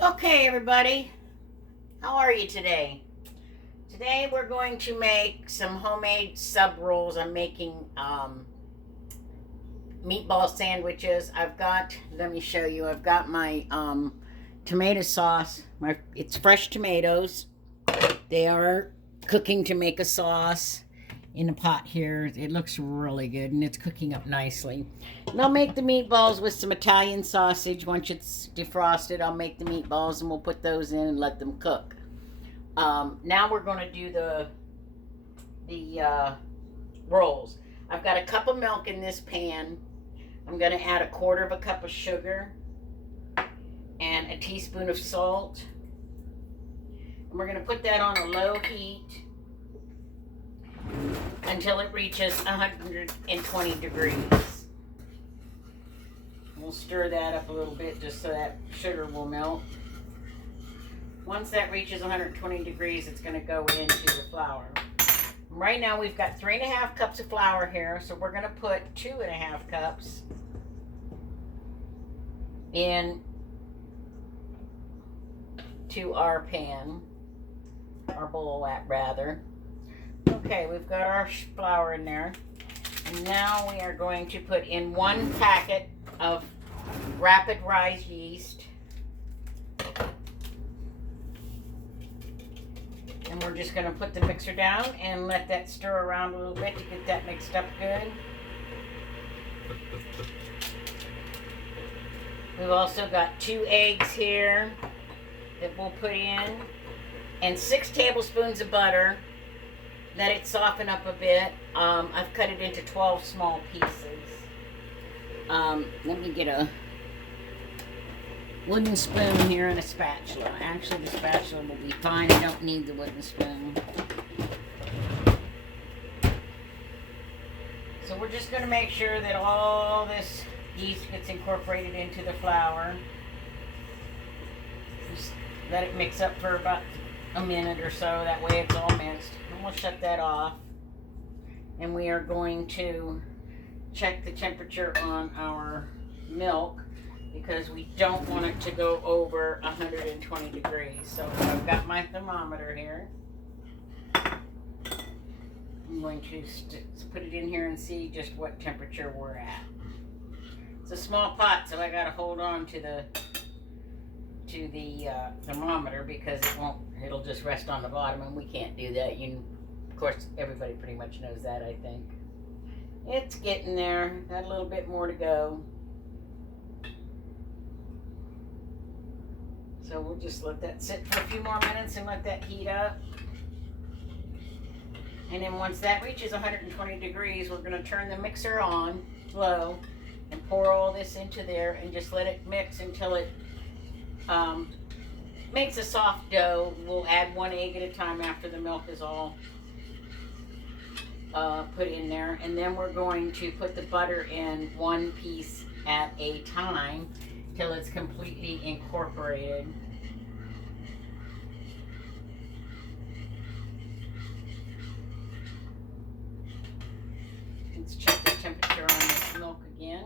Okay, everybody, how are you today? Today we're going to make some homemade sub rolls. I'm making meatball sandwiches. Let me show you. I've got my tomato sauce. It's fresh tomatoes. They are cooking to make a sauce in a pot here. It looks really good and it's cooking up nicely. And I'll make the meatballs with some Italian sausage. Once it's defrosted, I'll make the meatballs and we'll put those in and let them cook. Now we're going to do the rolls. I've got a cup of milk in this pan. I'm going to add a quarter of a cup of sugar and a teaspoon of salt. And we're going to put that on a low heat until it reaches 120 degrees. We'll stir that up a little bit just so that sugar will melt. Once that reaches 120 degrees, it's going to go into the flour. Right now we've got 3.5 cups of flour here, so we're going to put 2.5 cups in to our pan, our bowl rather. Okay, we've got our flour in there. And now we are going to put in 1 packet of rapid rise yeast. And we're just going to put the mixer down and let that stir around a little bit to get that mixed up good. We've also got 2 eggs here that we'll put in, and 6 tablespoons of butter. Let it soften up a bit. I've cut it into 12 small pieces. Let me get a wooden spoon here and a spatula. Actually, the spatula will be fine. I don't need the wooden spoon. So we're just going to make sure that all this yeast gets incorporated into the flour. Just let it mix up for about a minute or so. That way it's all mixed. And we'll shut that off. And we are going to check the temperature on our milk, because we don't want it to go over 120 degrees. So I've got my thermometer here. I'm going to put it in here and see just what temperature we're at. It's a small pot, so I got to hold on to the thermometer because it'll just rest on the bottom, and we can't do that. Of course, everybody pretty much knows that, I think. It's getting there. Got a little bit more to go. So we'll just let that sit for a few more minutes and let that heat up. And then once that reaches 120 degrees, we're going to turn the mixer on low and pour all this into there and just let it mix until it makes a soft dough. We'll add 1 egg at a time after the milk is all put in there. And then we're going to put the butter in 1 piece at a time till it's completely incorporated. Let's check the temperature on this milk again.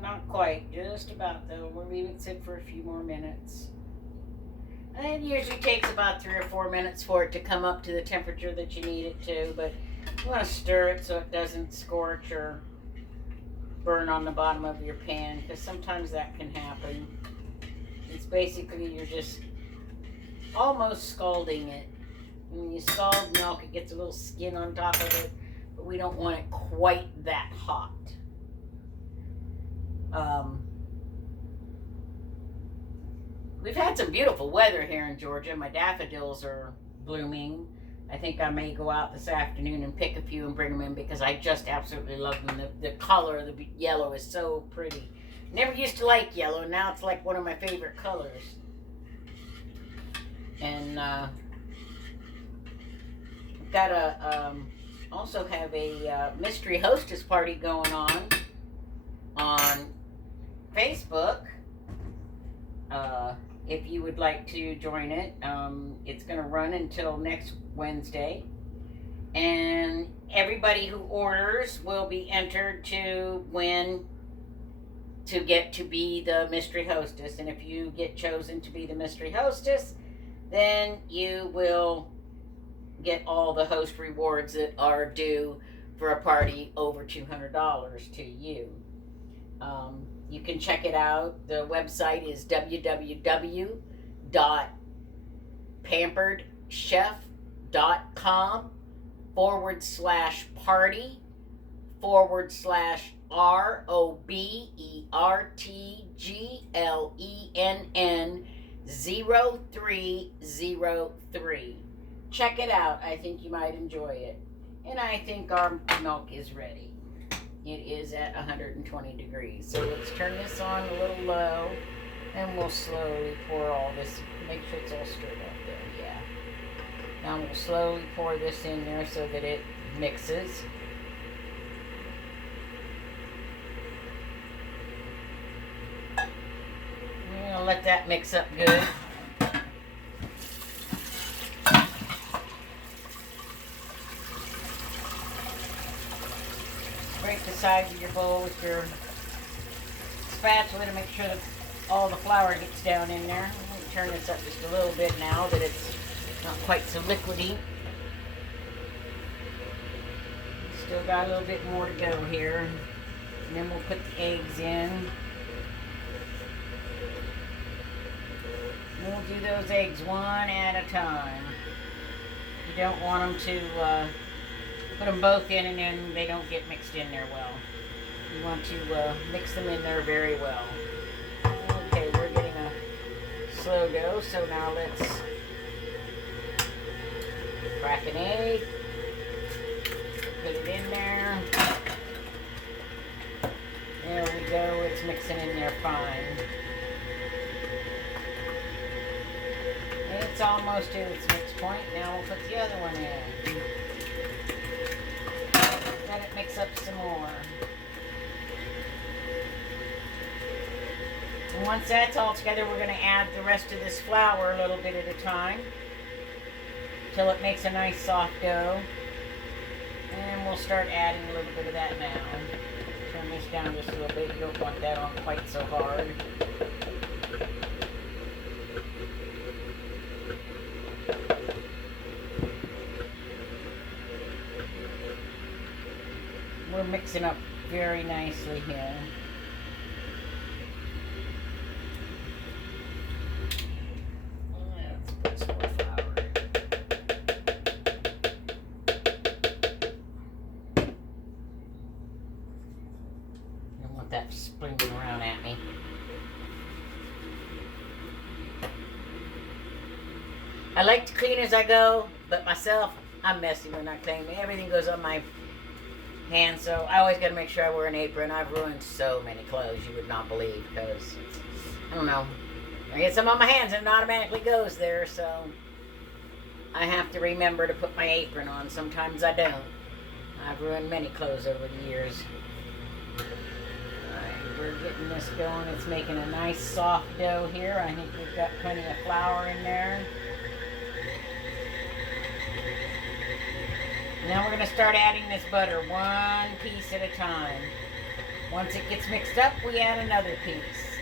Not quite, just about though. We'll leave it sit for a few more minutes. And it usually takes about 3 or 4 minutes for it to come up to the temperature that you need it to, but you want to stir it so it doesn't scorch or burn on the bottom of your pan, because sometimes that can happen. It's basically you're just almost scalding it. When you scald milk, it gets a little skin on top of it, but we don't want it quite that hot. We've had some beautiful weather here in Georgia. My daffodils are blooming. I think I may go out this afternoon and pick a few and bring them in because I just absolutely love them. The color, the yellow is so pretty. Never used to like yellow. Now it's like one of my favorite colors. And also have a mystery hostess party going on Facebook. If you would like to join it, it's going to run until next Wednesday. And everybody who orders will be entered to win to get to be the mystery hostess. And if you get chosen to be the mystery hostess, then you will get all the host rewards that are due for a party over $200 to you. You can check it out. The website is www.pamperedchef.com/party/ROBERTGLENN0303. Check it out. I think you might enjoy it. And I think our milk is ready. It is at 120 degrees. So let's turn this on a little low and we'll slowly pour all this. Make sure it's all stirred up there. Yeah. Now we'll slowly pour this in there so that it mixes. We're going to let that mix up good. Break the sides of your bowl with your spatula to make sure that all the flour gets down in there. I'm going to turn this up just a little bit now that it's not quite so liquidy. Still got a little bit more to go here. And then we'll put the eggs in. We'll do those eggs one at a time. You don't want them to put them both in and then they don't get mixed in there well. You want to mix them in there very well. Okay, we're getting a slow go, so now let's crack an egg. Put it in there. There we go, it's mixing in there fine. It's almost to its mix point. Now we'll put the other one in. Let it mix up some more. And once that's all together, we're going to add the rest of this flour a little bit at a time till it makes a nice soft dough. And we'll start adding a little bit of that now. Turn this down just a little bit. You don't want that on quite so hard. We're mixing up very nicely here. Let's put some more flour in. I don't want that springing around at me. I like to clean as I go, but myself, I'm messy when I clean. Everything goes on my hand, so I always got to make sure I wear an apron. I've ruined so many clothes you would not believe because, I don't know, I get some on my hands and it automatically goes there, so I have to remember to put my apron on. Sometimes I don't. I've ruined many clothes over the years. Alright, we're getting this going. It's making a nice soft dough here. I think we've got plenty of flour in there. Now we're going to start adding this butter one piece at a time. Once it gets mixed up, we add another piece.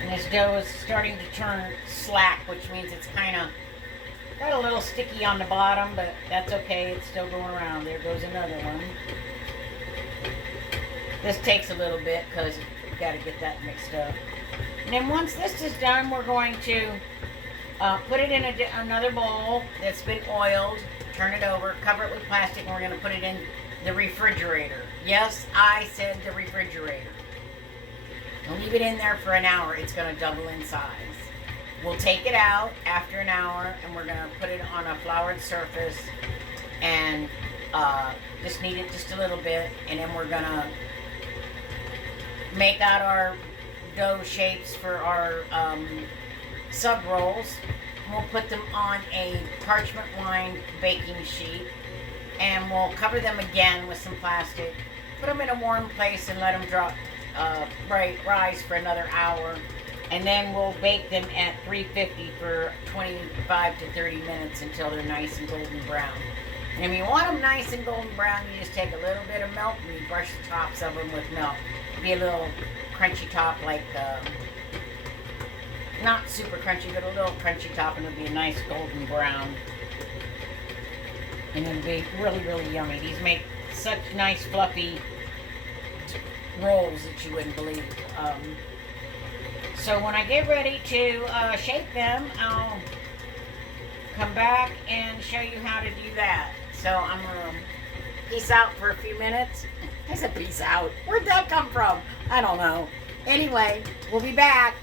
And this dough is starting to turn slack, which means it's kind of got a little sticky on the bottom, but that's okay. It's still going around. There goes another one. This takes a little bit because you've got to get that mixed up. And then once this is done, we're going to put it in another bowl that's been oiled, turn it over, cover it with plastic, and we're going to put it in the refrigerator. Yes, I said the refrigerator. And leave it in there for an hour. It's going to double in size. We'll take it out after an hour, and we're going to put it on a floured surface and just knead it just a little bit, and then we're going to make out our dough shapes for our sub rolls. We'll put them on a parchment lined baking sheet and we'll cover them again with some plastic, put them in a warm place and let them rise for another hour, And then we'll bake them at 350 for 25 to 30 minutes until they're nice and golden brown. And if you want them nice and golden brown, you just take a little bit of milk and you brush the tops of them with milk. Be a little crunchy top, like not super crunchy, but a little crunchy top, and it'll be a nice golden brown. And it'll be really, really yummy. These make such nice fluffy rolls that you wouldn't believe. So when I get ready to shake them, I'll come back and show you how to do that. So I'm gonna peace out for a few minutes. I said peace out. Where'd that come from? I don't know. Anyway, we'll be back.